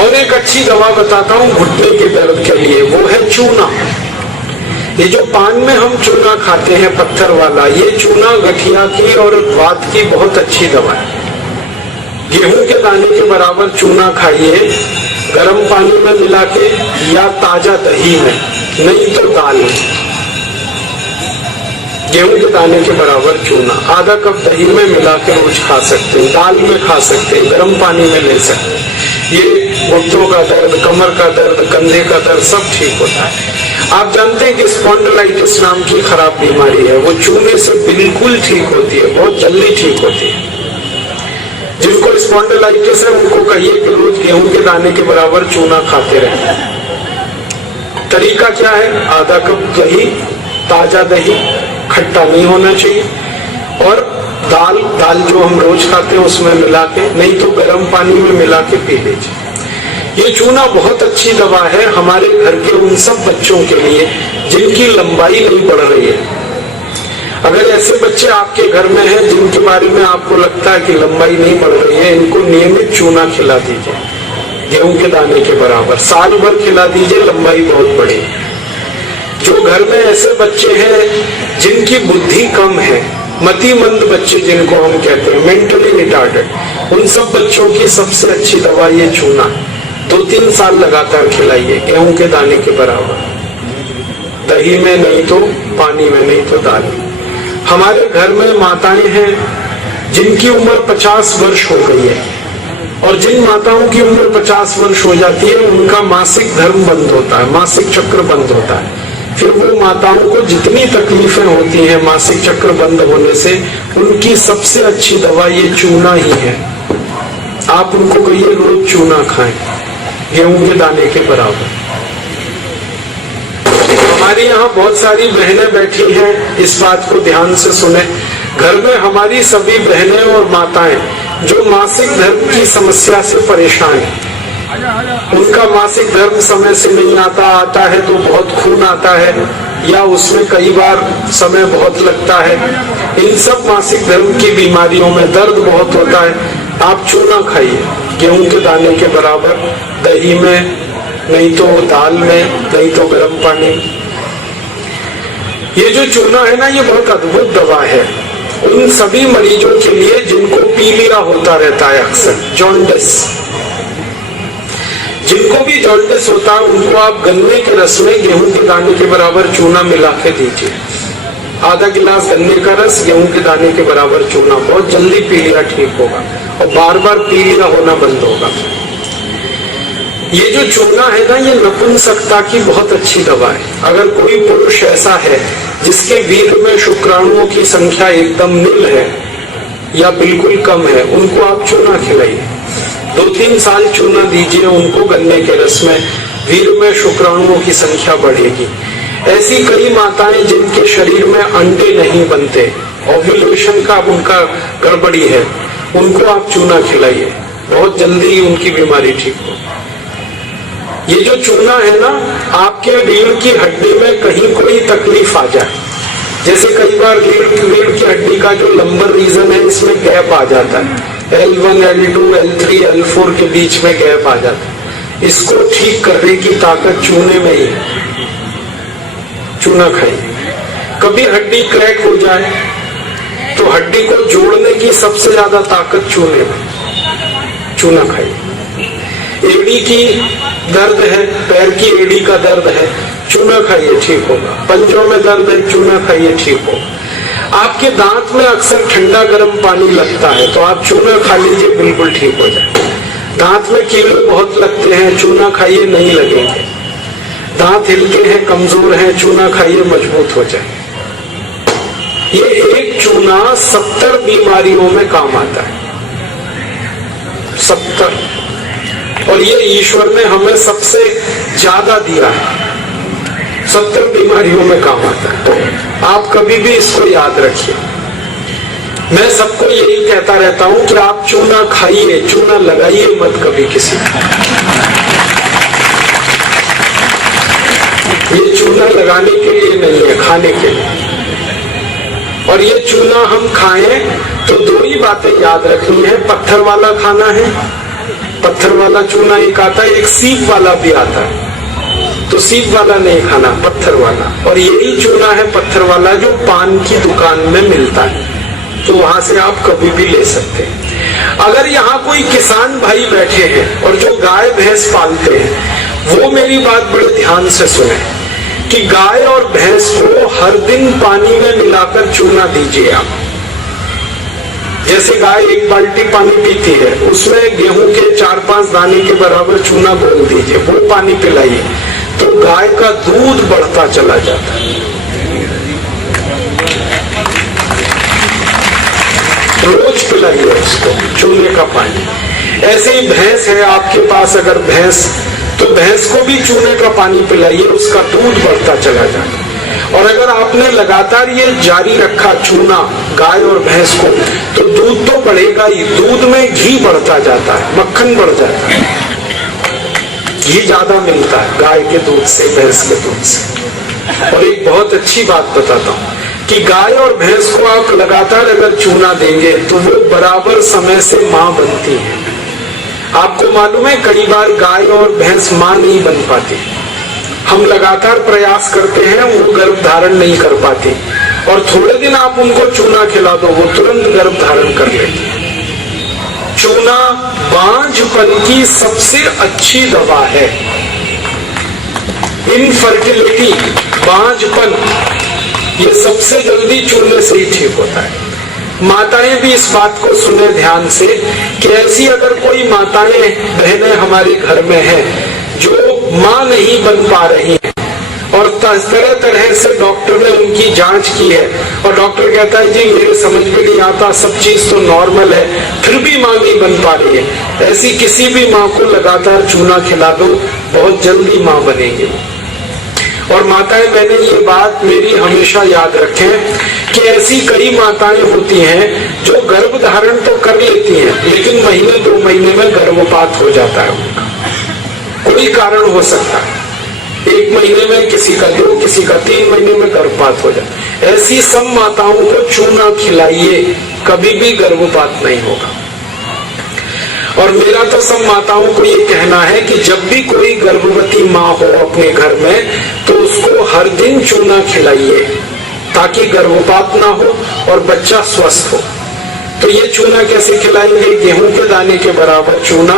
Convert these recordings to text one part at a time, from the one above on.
और एक अच्छी दवा बताता हूँ घुटने के दर्द के लिए, वो है चूना। ये जो पान में हम चूना खाते हैं पत्थर वाला, ये चूना गठिया की और वात की बहुत अच्छी दवा है। गेहूं के दाने के बराबर चूना खाइए, गर्म पानी में मिला के या ताजा दही में, नहीं तो दाल में। गेहूं के दाने के बराबर चूना आधा कप दही में मिला के रोज खा सकते हैं, दाल में खा सकते हैं, गर्म पानी में ले सकते हैं। ये घुटनों का दर्द, कमर का दर्द, कंधे का दर्द सब ठीक होता है। आप जानते हैं कि स्पॉन्डिलाइटिस नाम की खराब बीमारी है, वो चूने से बिल्कुल ठीक होती है, बहुत जल्दी ठीक होती है। जिनको स्पॉन्डिलाइटिस है उनको कहिए कि रोज गेहूं के दाने के बराबर चूना खाते रहे। तरीका क्या है? आधा कप दही, ताजा दही, खट्टा नहीं होना चाहिए, और दाल जो हम रोज खाते हैं उसमें मिला के, नहीं तो गर्म पानी में मिला के पी लीजिए। ये चूना बहुत अच्छी दवा है हमारे घर के उन सब बच्चों के लिए जिनकी लंबाई नहीं बढ़ रही है। अगर ऐसे बच्चे आपके घर में हैं जिनके बारे में आपको लगता है कि लंबाई नहीं बढ़ रही है, इनको नियमित चूना खिला दीजिए गेहूं के दाने के बराबर, साल भर खिला दीजिए, लंबाई बहुत बढ़ेगी। जो घर में ऐसे बच्चे हैं जिनकी बुद्धि कम है, मतिमंद बच्चे जिनको हम कहते हैं, मेंटली रिटार्डेड, उन सब बच्चों की सबसे अच्छी दवा ये चूना। 2-3 साल लगातार खिलाइए गेहूं के दाने के बराबर, दही में नहीं तो पानी में, नहीं तो दाल में। हमारे घर में माताएं हैं जिनकी उम्र 50 वर्ष हो गई है, और जिन माताओं की उम्र 50 वर्ष हो जाती है उनका मासिक धर्म बंद होता है, मासिक चक्र बंद होता है। फिर वो माताओं को जितनी तकलीफें होती हैं मासिक चक्र बंद होने से, उनकी सबसे अच्छी दवा ये चूना ही है। आप उनको कहिए रोज चूना खाएं गेहूं के दाने के बराबर। हमारी यहाँ बहुत सारी बहनें बैठी हैं, इस बात को ध्यान से सुने। घर में हमारी सभी बहनें और माताएं जो मासिक धर्म की समस्या से परेशान हैं, उनका मासिक धर्म समय से नहीं आता है तो बहुत खून आता है, या उसमें कई बार समय बहुत लगता है, इन सब मासिक धर्म की बीमारियों में दर्द बहुत होता है। आप चूना खाइए गेहूं के दाने के बराबर, दही में, नहीं तो दाल में, नहीं तो गर्म पानी। ये जो चूना है ना, ये बहुत अद्भुत दवा है उन सभी मरीजों के लिए जिनको पीलिया होता रहता है, अक्सर जॉन्डिस। जिनको भी जॉन्डिस होता है उनको आप गन्ने के रस में गेहूं के दाने के बराबर चूना मिला के दीजिए। आधा गिलास गन्ने का रस, गेहूं के दाने के बराबर चूना, बहुत जल्दी पीलिया ठीक होगा और बार बार पीलिया होना बंद होगा। ये जो चूना है ना, ये नपुंसकता की बहुत अच्छी दवा है। अगर कोई पुरुष ऐसा है जिसके वीर्य में शुक्राणुओं की संख्या एकदम नील है या बिल्कुल कम है, उनको आप चूना खिलाइए। 2-3 साल चूना दीजिए उनको गन्ने के रस में, वीर्य में शुक्राणुओं की संख्या बढ़ेगी। ऐसी कई माताएं जिनके शरीर में अंडे नहीं बनते, ओव्यूलेशन का उनका गड़बड़ी है, उनको आप चूना खिलाइए, बहुत जल्दी उनकी बीमारी ठीक हो। ये जो चूना है ना, आपके रीढ़ की हड्डी में कहीं कोई तकलीफ आ जाए, जैसे कई बार रीढ़ की हड्डी का जो लंबर रीजन है इसमें गैप आ जाता है, L1, L2, L3, L4 के बीच में गैप आ जाता है, इसको ठीक करने की ताकत चूने में ही है। चूना खाइए। कभी हड्डी क्रैक हो जाए तो हड्डी को जोड़ने की सबसे ज्यादा ताकत चूने में, चूना खाइए। एड़ी की दर्द है, पैर की एड़ी का दर्द है, चूना खाइए, ठीक होगा। पंजों में दर्द है, चूना खाइए, ठीक होगा। आपके दांत में अक्सर ठंडा गर्म पानी लगता है तो आप चूना खा लीजिए, बिल्कुल ठीक हो जाए। दांत में कीड़े बहुत लगते हैं, चूना खाइए, नहीं लगेंगे। दांत हिलते हैं, कमजोर हैं, चूना खाइए, मजबूत हो जाए। ये एक चूना 70 बीमारियों में काम आता है, 70। और ये ईश्वर ने हमें सबसे ज्यादा दिया है, 70 बीमारियों में काम आता है। आप कभी भी इसको याद रखिए। मैं सबको यही कहता रहता हूं कि आप चूना खाइए, चूना लगाइए मत कभी किसी को। ये चूना लगाने के लिए नहीं है, खाने के लिए। और ये चूना हम खाएं तो 2 ही बातें याद रखनी है, पत्थर वाला खाना है पत्थर वाला चूना एक आता है, एक सीप वाला भी आता है। तो सीप वाला नहीं खाना, पत्थर वाला। और यही चूना है पत्थर वाला जो पान की दुकान में मिलता है, तो वहां से आप कभी भी ले सकते हैं। अगर यहाँ कोई किसान भाई बैठे हैं और जो गाय भैंस पालते हैं, वो मेरी बात बड़े ध्यान से सुने कि गाय और भैंस को हर दिन पानी में मिलाकर चूना दीजिए आप। जैसे गाय 1 बाल्टी पानी पीती है, उसमें गेहूं के 4-5 दाने के बराबर चूना घोल दीजिए, वो पानी पिलाइए, तो गाय का दूध बढ़ता चला जाता है। रोज पिलाइए उसको चूने का पानी। ऐसे ही भैंस है आपके पास, अगर भैंस, तो भैंस को भी चूने का पानी पिलाइए, उसका दूध बढ़ता चला जाता। और अगर आपने लगातार ये जारी रखा चूना गाय और भैंस को, तो दूध तो बढ़ेगा ही, दूध में घी बढ़ता जाता है, मक्खन बढ़ जाता है, घी ज्यादा मिलता है गाय के दूध से, भैंस के दूध से। और एक बहुत अच्छी बात बताता हूँ कि गाय और भैंस को आप लगातार अगर चूना देंगे तो वो बराबर समय से माँ बनती है। आपको मालूम है कई बार गाय और भैंस माँ नहीं बन पाती, हम लगातार प्रयास करते हैं, वो गर्भ धारण नहीं कर पाती, और थोड़े दिन आप उनको चूना खिला दो, वो तुरंत गर्भ धारण कर लेती है। चूना बांझपन की सबसे अच्छी दवा है। इनफर्टिलिटी, बांझपन, ये सबसे जल्दी चूने से ही ठीक होता है। माताएं भी इस बात को सुने ध्यान से कि ऐसी अगर कोई माताएं बहनें हमारे घर में हैं जो मां नहीं बन पा रही हैं, और तरह तरह से डॉक्टर ने उनकी जांच की है, और डॉक्टर कहता है जी मेरे समझ में नहीं आता, सब चीज तो नॉर्मल है, फिर भी मां नहीं बन पा रही है, ऐसी किसी भी माँ को लगातार चूना खिला दो, बहुत जल्दी माँ बनेगी। और माताएं बहनें ये बात मेरी हमेशा याद रखें कि ऐसी कई माताएं होती हैं जो गर्भ धारण तो कर लेती हैं, लेकिन महीने 2 महीने में गर्भपात हो जाता है उनका, कोई कारण हो सकता है। 1 महीने में किसी का 2, किसी का 3 महीने में गर्भपात हो जाता है। ऐसी सब माताओं को चूना खिलाइए, कभी भी गर्भपात नहीं होगा। और मेरा तो सब माताओं को ये कहना है कि जब भी कोई गर्भवती माँ हो अपने घर में, तो उसको हर दिन चूना खिलाइए ताकि गर्भपात ना हो और बच्चा स्वस्थ हो। तो ये चूना कैसे खिलाएंगे? गेहूं के दाने के बराबर चूना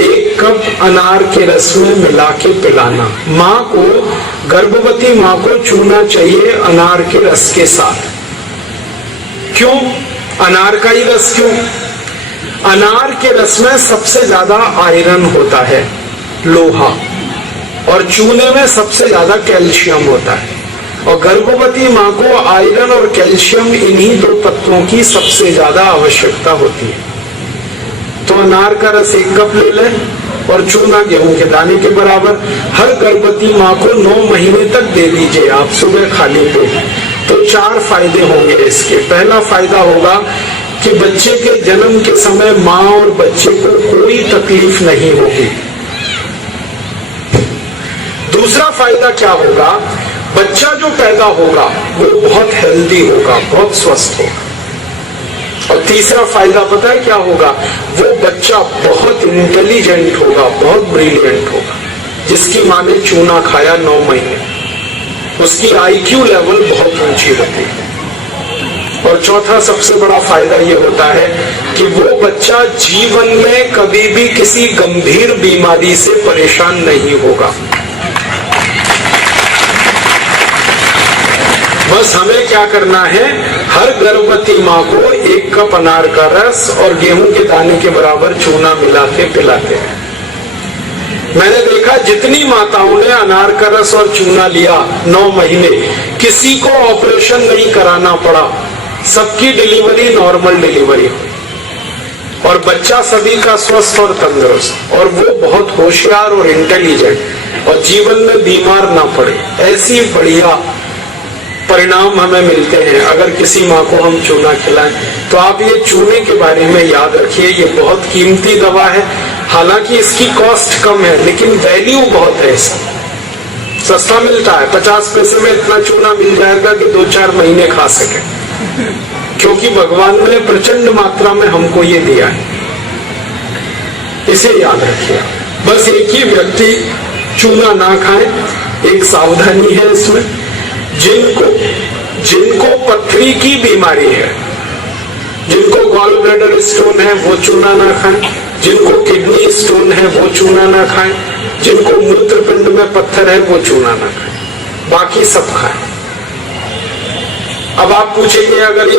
1 कप अनार के रस में मिला के पिलाना। माँ को, गर्भवती माँ को चूना चाहिए अनार के रस के साथ। क्यों अनार का ही रस? क्यों? अनार के रस में सबसे ज्यादा आयरन होता है, लोहा, और चूने में सबसे ज्यादा कैल्शियम होता है। और गर्भवती माँ को आयरन और कैल्शियम, इन्हीं 2 तत्वों की सबसे ज्यादा आवश्यकता होती है। तो अनार का रस 1 कप ले लें और चूना गेहूं के दाने के बराबर हर गर्भवती माँ को 9 महीने तक दे दीजिए आप, सुबह खाली पेट। तो 4 फायदे होंगे इसके। पहला फायदा होगा कि बच्चे के जन्म के समय माँ और बच्चे को कोई तकलीफ नहीं होगी। दूसरा फायदा क्या होगा? बच्चा जो पैदा होगा वो बहुत हेल्दी होगा, बहुत स्वस्थ होगा। और तीसरा फायदा पता है क्या होगा? वो बच्चा बहुत इंटेलिजेंट होगा, बहुत ब्रिलियंट होगा, जिसकी माँ ने चूना खाया 9 महीने, उसकी IQ लेवल बहुत ऊंची होती है। और चौथा सबसे बड़ा फायदा ये होता है कि वो बच्चा जीवन में कभी भी किसी गंभीर बीमारी से परेशान नहीं होगा। बस हमें क्या करना है? हर गर्भवती माँ को 1 कप अनार का रस और गेहूं के दाने के बराबर चूना मिला के पिलाते हैं। मैंने देखा जितनी माताओं ने अनार का रस और चूना लिया 9 महीने, किसी को ऑपरेशन नहीं कराना पड़ा, सबकी डिलीवरी नॉर्मल डिलीवरी हुई, और बच्चा सभी का स्वस्थ और तंदुरुस्त, और वो बहुत होशियार और इंटेलिजेंट, और जीवन में बीमार ना पड़े। ऐसी बढ़िया परिणाम हमें मिलते हैं अगर किसी माँ को हम चूना खिलाएं। तो आप ये चूने के बारे में याद रखिए, ये बहुत कीमती दवा है। हालांकि इसकी कॉस्ट कम है, लेकिन वैल्यू बहुत है इसका। सस्ता मिलता है, 50 पैसे में इतना चूना मिल जाएगा कि 2-4 महीने खा सके, क्योंकि भगवान ने प्रचंड मात्रा में हमको ये दिया है। इसे याद रखिए। बस एक ही व्यक्ति चूना ना खाए, एक सावधानी है इसमें। जिनको पथरी की बीमारी है, जिनको गॉल ब्लैडर स्टोन है, वो चूना ना खाएं। जिनको किडनी स्टोन है, वो चूना ना खाएं। जिनको मूत्रपिंड में पत्थर है, वो चूना ना खाएं, बाकी सब खाएं। अब आप पूछेंगे अगर ये